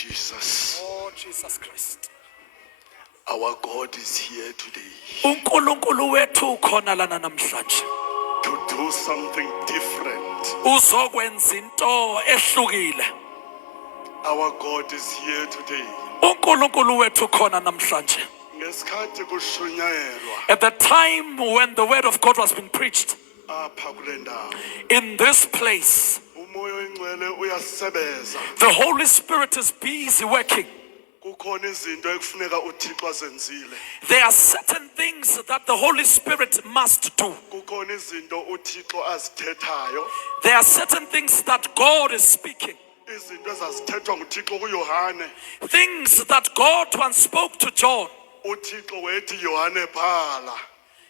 Jesus. Oh, Jesus Christ. Our God is here today uNkulunkulu wethu ukhona lana namhlanje to do something different. uzokwenza into ehlukile. Our God is here today. uNkulunkulu wethu ukhona namhlanje. Ngesikhathi kushunyayelwa At the time when the word of God was being preached apha kule ndawo, in this place, umoya oyingcwele uyasebenza. the Holy Spirit is busy working. Kukhona izinto ekufuneka uThixo azenzile. There are certain things that the Holy Spirit must do. Kukhona izinto uThixo azithethayo. There are certain things that God is speaking. Izinto ezazithethwa nguThixo kuYohane. Things that God once spoke to John. uThixo wethi Yohane phala.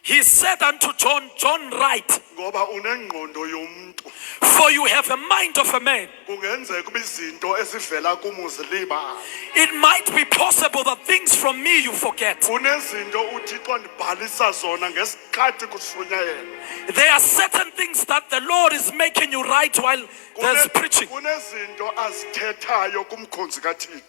He said unto John, John, write, Ngoba unengqondo yomuntu. for you have a mind of a man. Kungenzeka kube izinto esivela kumuzi libala. It might be possible that things from me you forget. Kunezinto uThixo andibhalisa zona ngesikhathi kushunyayelwa. There are certain things that the Lord is making you right while there's preaching. Kunezinto azithethayo kumkhonzi kaThixo.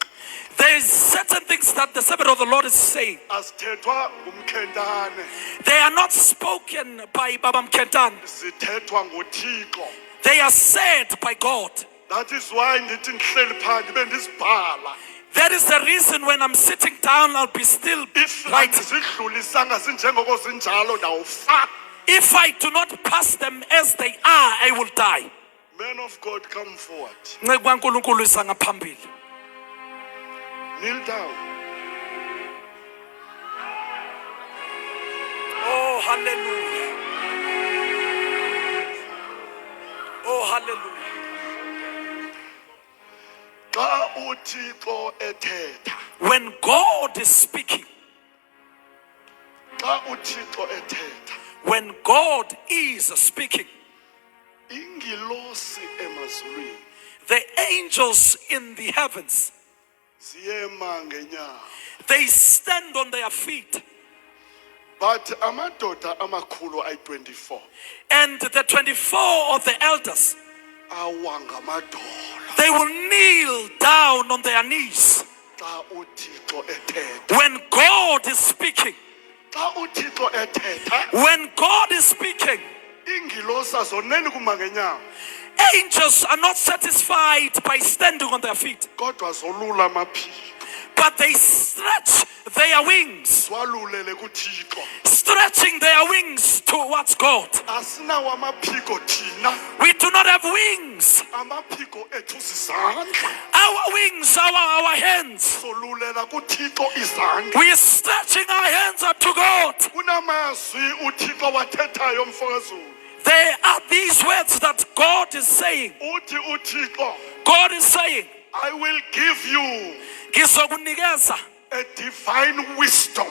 There is certain things that the servant of the Lord is saying. Azithethwa ngumkhentane. They are not spoken by Baba Mkhentane. Zithethwa nguThixo. They are said by God. That is why ndithi ndihleli phansi bendisibhala. That is the reason when I'm sitting down, I'll be still writing. Sidlulisanga sinjengoko sinjalo ndawufa. If I do not pass them as they are, I will die. Men of God, come forward. Nceba kaNkulunkulu isa ngaphambili. Kneel down. Oh, hallelujah. Oh, hallelujah. Xa uThixo ethetha. When God is speaking, Xa uThixo ethetha. when God is speaking, Ingilosi emazulwini the angels in the heavens, ziyema ngenyawo. they stand on their feet. But amadoda amakhulu ayi-24 And the 24 of the elders, awa ngamadolo they will kneel down on their knees. xa uThixo ethetha. When God is speaking, Xa uThixo ethetha, when God is speaking, ingilosi azoneli kuma ngenyawo, angels are not satisfied by standing on their feet, kodwa zolula amaphiko. but they stretch their wings, Walulele kuThixo. stretching their wings towards God. Asinawo amaphiko thina. We do not have wings. Amaphiko ethu zizandla. Our wings are our hands. Solulela kuThixo izandla. We are stretching our hands up to God. Kunamazwi uThixo wathethayo mfowethu. There are these words that God is saying. Uthi uThixo, God is saying, I will give you ngizokunikeza a divine wisdom.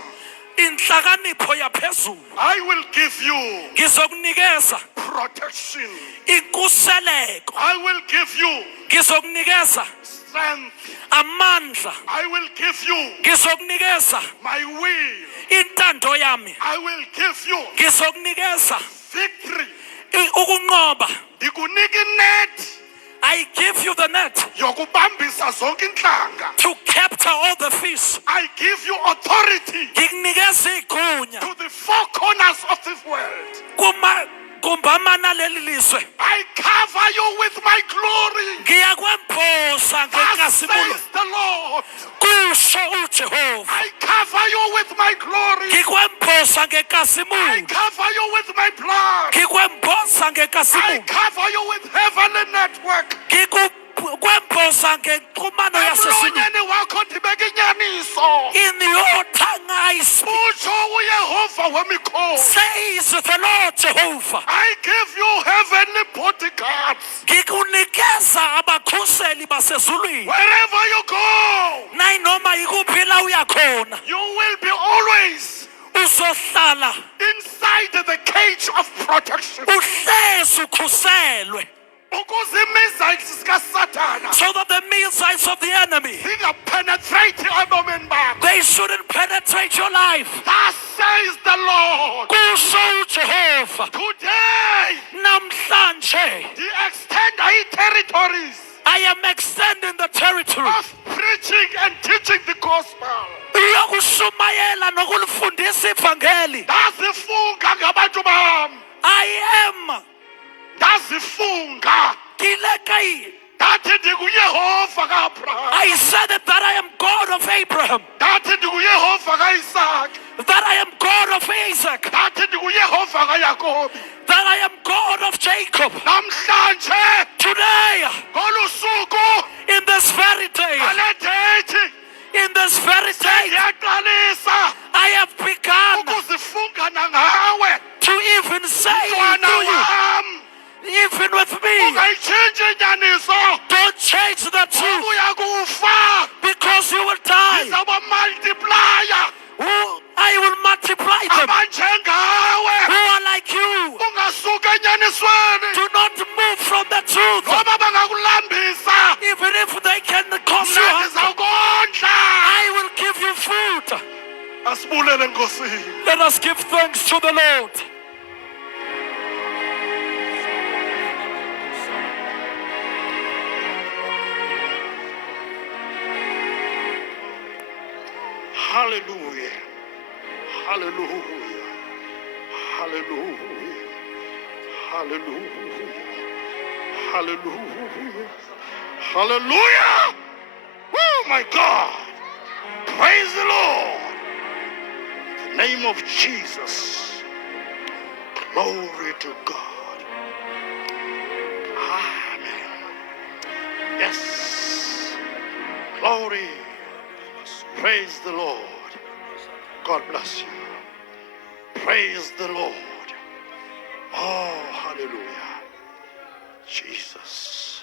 inhlakanipho yaphezulu. I will give you Ngizokunikeza protection. inkuseleko. I will give you Ngizokunikeza strength. amandla. I will give you Ngizokunikeza my will. intando yami. I will give you Ngizokunikeza victory. ukunqoba. Ndikunika inet I give you the net yokubambisa zonke inhlanga. to capture all the fish. I give you authority Ngikunikeza igunya to the four corners of this world. kumbamana leli lizwe. I cover you with my glory. Ngiyakwemboza Thus ngekasimulo. says the Lord. Kusho uJehova. I cover you with my glory. Ngikwemboza I ngekasimulo. cover you with my blood. Ngikwemboza I ngekasimulo. cover you with heavenly network. Ngikwemboza ngexhumano yasesimini. Emlonyeni wakho ndibeka inyaniso. In your tongue I speak, Utsho uYehova wemikhosi. says the Lord Jehovah. I give you heavenly bodyguards. Ngikunikeza abakhuseli basezulwini. Wherever you go, Nayinoma yikuphi la uya khona, you will be always uzohlala inside the cage of protection. uhlezi ukhuselwe. Ukuze imissiles zikaSathana So that the missiles of the enemy, zingapenetrate ebomini bakho. they shouldn't penetrate your life. Thus says the Lord. Kusho uJehova. Today, Namhlanje the extend territories I am extending the territory of preaching preaching and teaching the gospel. yokushumayela nokulifundisa ivangeli. Ndazifunga ngabantu bam. I am Ndazifunga. Kilekai. Ndathi ndinguyehova kaAbraham. I said that I am God of Abraham, Ndathi ndinguyehova kaIsaac. that I am God of Isaac, Ndathi ndinguyehova kaYakobi. that I am God of Jacob. Namhlanje Today, ngolu suku in this very day, ngale date in this very day, ndiyaqalisa I have begun ukuzifunga nangawe. to even say Mntwana to you, wam, even with me, ungayitshintsha inyaniso. don't change the truth, Uya kufa. because you will die. Ndizawuba multiplier. I will multiply them Abanjengawe who are like you. ungasuka enyanisweni. Do not move from the truth, Ngoba bangakulambisa. even if they can cause you Mna harm. ndizawukondla. I will give you food. Asibulele Nkosini. Let us give thanks to the Lord. Hallelujah. Hallelujah. Hallelujah. Hallelujah. Hallelujah. Hallelujah. Oh my God. Praise the Lord. In the name of Jesus. Glory to God. Amen. Yes. Glory. Praise the Lord. God bless you. Praise the Lord. Oh, hallelujah. Jesus.